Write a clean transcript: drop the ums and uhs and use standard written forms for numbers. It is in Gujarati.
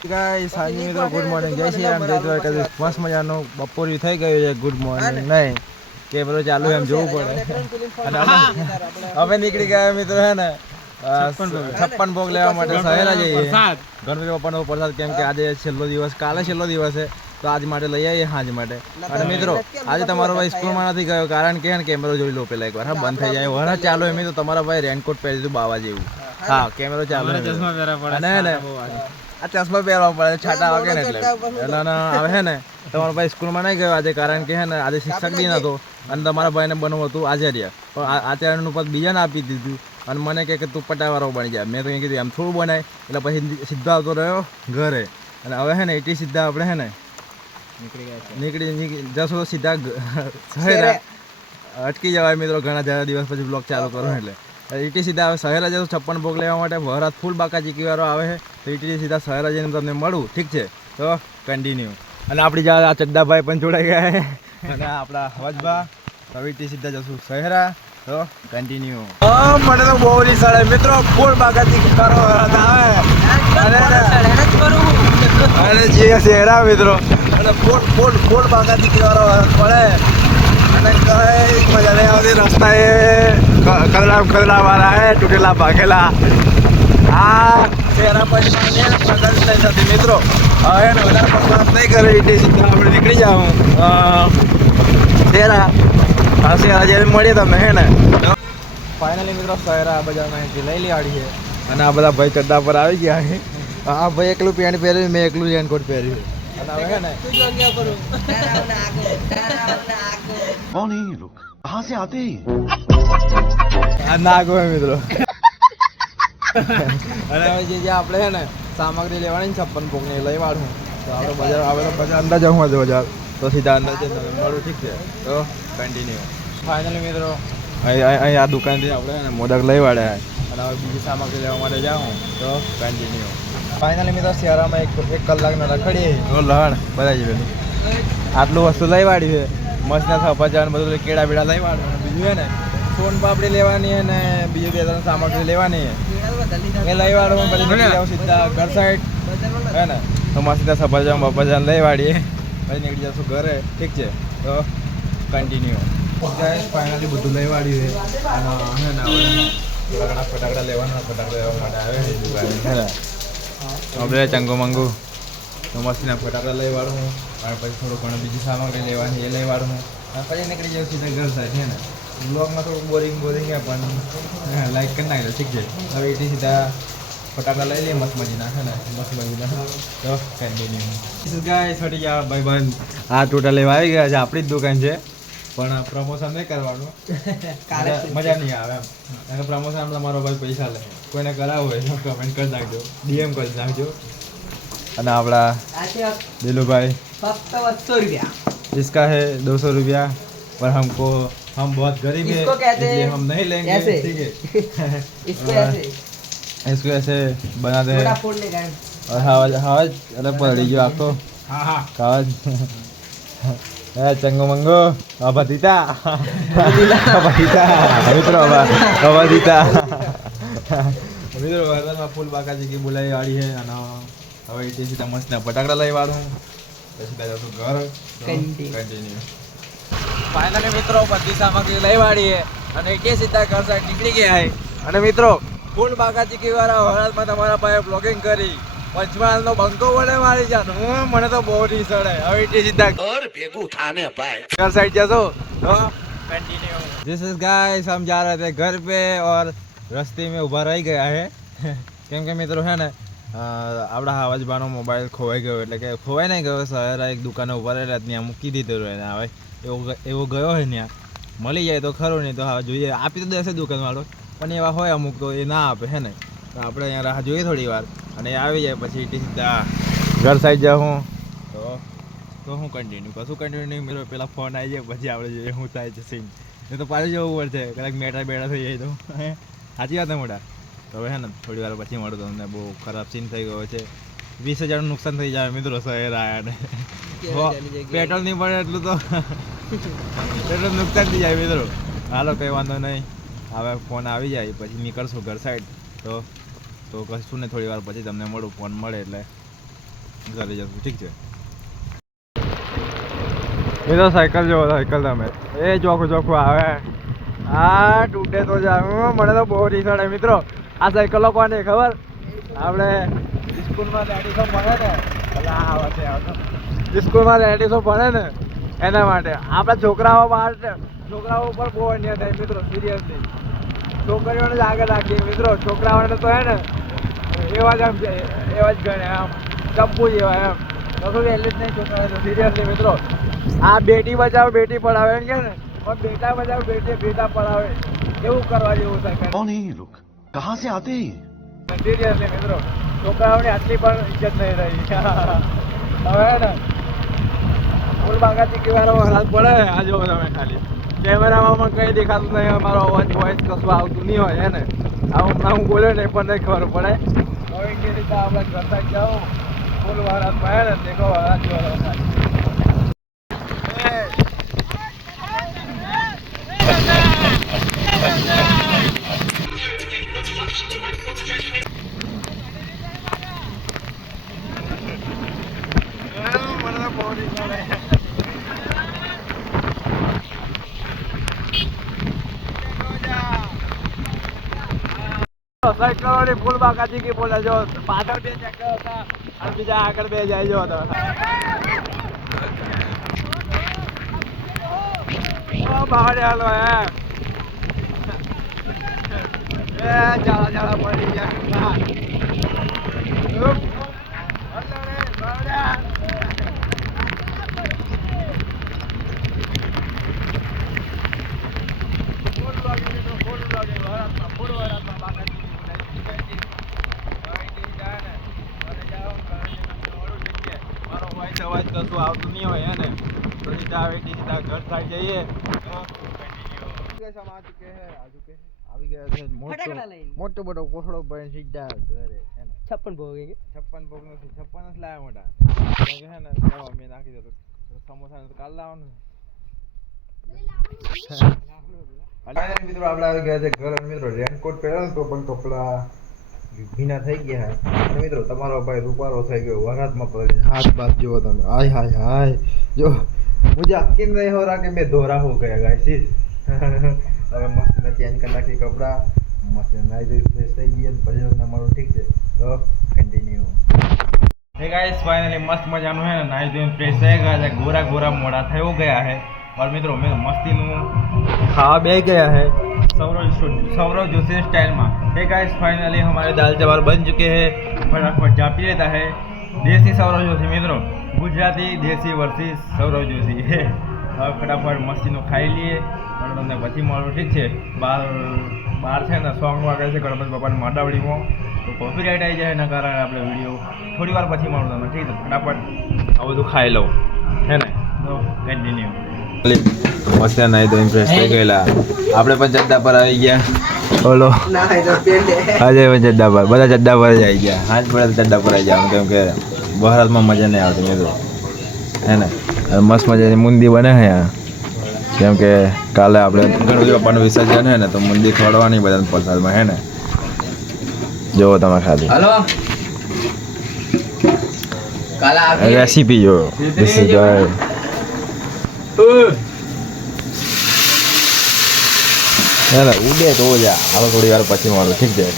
ગાઈસ સાંજની મિત્રો ગુડ મોર્નિંગ જય શ્રી રામ જય દ્વારકાધીશ મસ્ત મજાનું બપોરી થઈ ગયું છે ગુડ મોર્નિંગ નહીં કે બધું ચાલુ એમ જોવું પડે અમે નીકળી ગયા મિત્રો હે ને 56 ભોગ લેવા માટે શહેરા જઈએ ગણપતિ બાપાનો પ્રસાદ કેમ કે આજે છેલ્લો દિવસ કાલે છેલ્લો દિવસ છે તો આજ માટે લઈ આવીએ સાંજ માટે અને મિત્રો આજે તમારો ભાઈ સ્કૂલમાં નથી ગયો કારણ કે કેમેરો જોઈ લો પેલા એકવાર હા બંધ થઈ જાય વરા ચાલુ એમ તો તમારા ભાઈ રેનકોટ પહેરી દીધું બાવા જેવું હા કેમેરો ચાલુ ને આ ચશ્મા પહેરવા પડે છાટા વાગે ને એટલે હવે હે ને તમારો ભાઈ સ્કૂલમાં નહીં ગયો આજે કારણ કે હે ને આજે શિક્ષક દિન હતો અને તમારા ભાઈને બનવું હતું આચાર્ય પણ આચાર્યનું પદ બીજાને આપી દીધું અને મને કહે કે તું પટાવાળો બની જાય મેં તો એ કીધું એમ થોડું બનાય એટલે પછી સીધો આવતો રહ્યો ઘરે અને હવે હે ને એટલી સીધા આપણે હે ને નીકળી જશો સીધા શહેર અટકી જવાય મિત્રો ઘણા જરા દિવસ પછી બ્લોગ ચાલુ કરું એટલે ઈટી સીધા હવે શહેરા જશું 56 ભોગ લેવા માટે વરાત ફૂલ બાકા ચીકીવાળો આવે છે તો ઈટી સીધા શહેરા જઈને તમને મળું ઠીક છે તો કન્ટિન્યુ અને આપણી જ્યાં આ ચડ્ડાભાઈ પણ જોડાઈ ગયા છે અને આપણા હવાજભા હવે ઈટી સીધા જશું શહેરા તો કન્ટિન્યુ મને તો બહુ રીસાડે મિત્રો ફૂલ બાકા ચીકીવાળો આવે અને જે શહેરા મિત્રો અને ફૂલ બાકા ચીકીવાળો પડે અને કઈ મજા નહીં આવતી રસ્તા એ ખદડા વાળા હે તૂટેલા ભાગેલા આ શહેરા પછી પ્રગતિ થઈ નથી મિત્રો હવે વધારે પ્રવાસ નહીં કરે એટલે સીધા આપણે નીકળી જાઉં શહેરા હા શહેરા જઈને મળીએ તમે હે ને ફાઇનલી મિત્રો શહેરા બજારમાં એન્ટ્રી લઈ લેવાડી છે અને આ બધા ભાઈ ચડ્ડા પર આવી ગયા છે આ ભાઈ એકલું પેન્ટ પહેર્યું મેં એકલું રેનકોટ પહેર્યું અને હવે હે ને कौन है ये लोग कहाँ से आते हैं નાગો મિત્રો અને હવે જે આપણે છે ને સામગ્રી લેવાની 56 ભોગની લઈ વાળું તો આપણે બજાર આવે તો બજાર અંદર જવું હોય બજાર તો સીધા અંદર જઈને મળું ઠીક છે તો કન્ટિન્યુ ફાઇનલી મિત્રો અહીં આ દુકાનથી આપણે ને મોદક લઈ વાળ્યા અને હવે બીજી સામગ્રી લેવા માટે જાઉં તો કન્ટિન્યુ ફાઇનલી મિત્રો શહેરામાં એક કલાકના રખડીએ લહણ બધા જ પેલું આટલું વસ્તુ લઈ વાળી છે મસ્તના સફરજન બધું કેળા બેડા લઈ વાળવાનું બીજું છે ને સોન પાપડી લેવાની છે ને બીજું 2-3 સામગ્રી લેવાની છે એ લઈ વાળું પછી જાઉં સીધા ઘર સાઈડ હે ને તો મસ્ત સફરજન બફરજન લઈ વાળીએ પછી નીકળી જશું ઘરે ઠીક છે તો કન્ટિન્યુ ફાઇનલી બધું લઈ વાળ્યું છે અને હે ને ફટાકડા લેવાના ફટાકડા લેવા માટે આવે છે દુકાન હે ને આપણે ચંગુ મંગુ તો મસ્તીના ફટાકડા લઈ વાળું અને પછી થોડું ઘણું બીજી સામગ્રી લેવાની એ લઈ વાળું અને પછી નીકળી જાઉં સીધા ઘર સાઈડ છે ને બ્લોગમાં થોડું બોરિંગ છે પણ લાઈક કરી નાખી દો ઠીક છે હવે એથી સીધા ફટાકડા લઈ લઈએ મસ્ત મજી નાખે ને મસ્ત મજી નાખે તો કન્ટિન્યુ ગાય છોટી ગયા ભાઈ બંધ આ ટોટલ લેવા આવી ગયા છે આપણી જ દુકાન છે પણ પ્રમોશન નહીં કરવાનું મજા નહીં આવે એમ પ્રમોશન તમારો ભાઈ પૈસા લે કોઈને કરાવવું હોય તો કમેન્ટ કરી નાખજો ડીએમ કરી નાખજો અને આપણા दिलू फक्त 200 रुपया इसका है 200 रुपया पर हमको हम बहुत गरीब है इसलिए हम नहीं लेंगे ठीक है इसको ऐसे बनाते हैं और हवाज अलग पड़ी गयो आपको हवाज चंगो मंगो अबदीता મિત્રો અબદીતા મિત્રો વરદાનમાં ફૂલ બાકાજી કી બોલાવી વાળી છે અને હવે એ સીધા મસ્તના ફટાકડા લઈ વાળું પછી જશું ઘર કન્ટિન્યુ ફાઇનલી મિત્રો બધી સામગ્રી લઈ વાળીએ અને એ સીધા ઘર સાઈડ નીકળી ગયા છે અને મિત્રો ફૂલ બાકા ચીકી વાળા વરાતમાં તમારા પાસે બ્લોગિંગ કરી પંચમહાલનો બંકો વડે મારી જાનું મને તો બહુ રીસડે હવે એ સીધા ઘર ભેગું થાને ભાઈ ઘર સાઈડ જશો તો કન્ટિન્યુ दिस इज गाइस हम जा रहे थे घर पे और रस्ते में ऊभा रही गया है કેમ કે મિત્રો है ને આપણા હવાજબાનો મોબાઈલ ખોવાઈ ગયો એટલે કે ખોવાઈ નહીં ગયો શહેર એક દુકાને ઉભા રહેલા ત્યાં મૂકી દીધો એને હવે એવો ગયો હોય ત્યાં મળી જાય તો ખરું નહીં તો હવે જોઈએ આપી તો દેશે દુકાનવાળો પણ એવા હોય અમુક તો એ ના આપે હે ને તો આપણે અહીંયા રાહ જોઈએ થોડી વાર અને એ આવી જાય પછી સીધા ઘર સાઈડ જાઉં તો હું કન્ટિન્યુ નહીં મિત્રો પેલા ફોન આવી જાય પછી આપણે જોઈએ શું થાય છે સીન એ તો પાછું જવું પડશે કદાચ મેટા બેડા થઈ જાય તો સાચી વાત ને મોટા તો હવે હે ને થોડી વાર પછી મળું તમને બહુ ખરાબ સીન થઈ ગયો છે 20,000 નુકસાન થઈ જાય મિત્રો શહેર આવ્યા ને પેટ્રોલ નહીં પડે એટલું તો એટલું નુકસાન થઈ જાય મિત્રો હાલો કંઈ વાંધો નહીં હવે ફોન આવી જાય પછી નીકળશું ઘર સાઈડ તો કશું ને થોડી વાર પછી તમને મળું ફોન મળે એટલે ચાલી જશું ઠીક છે એ તો સાયકલ જો સાયકલ તમે એ ચોખ્ખું ચોખ્ખું આવે આ તૂટે તો જાવ મને તો બહુ રીસાડે મિત્રો આ સાયકલો કોને ખબર આપણે સ્કૂલમાં લેડીઝો ભણે ને સ્કૂલમાં લેડીઝો ભણે ને એના માટે આપણા છોકરાઓ ઉપર બહુ અન્યાય થાય મિત્રો સિરિયસલી છોકરીઓને જ આગળ રાખીએ મિત્રો છોકરાઓને તો હે ને એવા જ ગણે આમ ચપ્પુ જેવા એમ કશું વહેલી જ નહીં છોકરાઓ સિરિયસલી મિત્રો આ બેટી બચાવો બેટી પઢાવે એમ કે ને પણ બેટા બચાવો બેટા પઢાવે એવું કરવા જેવું થાય कौन है ये लोग कहाँ से आते हैं સિરિયસલી મિત્રો છોકરાઓની આટલી પણ ઇજ્જત નહીં રહી હવે ને ફૂલ બાગાતી કેવાનો હાલત પડે આ જો તમે ખાલી કેમેરામાં કંઈ દેખાતું નહીં અમારો અવાજ વોઇસ કશું આવતું નહીં હોય હે ને આ હમણાં હું બોલ્યો ને એ પણ નહીં ખબર પડે હવે એની રીતે આપણે કરતા જ જાઓ ફૂલ વારાતમાં હે ને દેખો વારાત જોવા ખાલી સાયકલોની ફૂલ બાકાજી કી બોલે જો પાછળ બે ટ્રેક્ટર હતા અને બીજા આગળ બે જાય જો હતો બહાર હાલો એ જાડા પડી ગયા અવાજ કશું આવતું નહીં હોય ને તો સીધા ઘર સાઈડ જઈએ આવી ગયા છે મોટો મોટો કોથળો ભરીને સીધા ઘરે 56 ભોગ નથી 56 જ લાવ્યા મોટા હે ને મેં નાખી દીધું સમોસા ને કાલ લાવવાનું મિત્રો આપણે આવી ગયા છે ઘર મિત્રો રેનકોટ પહેર્યો ને તો પણ કપડા ભીના થઈ ગયા અને મિત્રો તમારો ભાઈ રૂપારો થઈ ગયો વરાતમાં પડે હાથ બાદ જુઓ તમે હાય હાય હાય જો મુझे यकीन नहीं हो रहा कि मैं दोहरा हो गया गाइस હવે મસ્ત ને ચેન્જ કરી નાખી કપડા મસ્ત નાઈ ધોઈ ફ્રેશ થઈ ગયા પછી તમને મળું ઠીક છે તો કન્ટિન્યુ હે ગાइस फाइनली मस्त મજાનું હે ને નાઈ ધોઈ ફ્રેશ થઈ ગયા છે ગોરા ગોરા મોડા થઈ ગયા है और मित्रों मैं मस्ती નું खावा બે ગયા है सौरव जोशी स्टाइल में हे गाइस फाइनली हमारे दाल चावल बन चुके हैं फटाफट चापी लेता है देसी सौरव जोशी मित्रों गुजराती देसी वर्सेस सौरव जोशी है હવે ફટાફટ મસ્તીનું ખાઈ લઈએ અને તમને પછી મળું ઠીક છે બહાર છે ને સોંગ વાગે છે ગણપતિ બાપાની માડાવડીમાં તો કોપીરાઇટ આવી જાય એના કારણે આપણે વિડીયો થોડી વાર પછી મળું તમને ઠીક છે ફટાફટ આ બધું ખાઈ લઉં હે ને તો કન્ટિન્યુ મસ્ત નાઈ તો ઇમ્પ્રેસ થઈ ગયેલા આપણે પણ ચડ્ડા પર આવી ગયા બોલો આજે પણ ચડ્ડા પર બધા ચડ્ડા પર જ આવી ગયા હાથ પડે ચડ્ડા પર આવી ગયા કેમ કે ભારતમાં મજા નહીં આવતી મિત્રો હે ને મસ્ત મજાની મુંદી બને છે કેમ કે કાલે આપણે ગણપતિ બાપાનું વિસર્જન હે ને તો મુંદી ખવડાવવાની બધા પ્રસાદમાં હે ને જોવો તમે ખાલી રેસીપી જો ધીસ ઇઝ ઉડે તો જા હાલો થોડી વાર પછી મળું ઠીક છે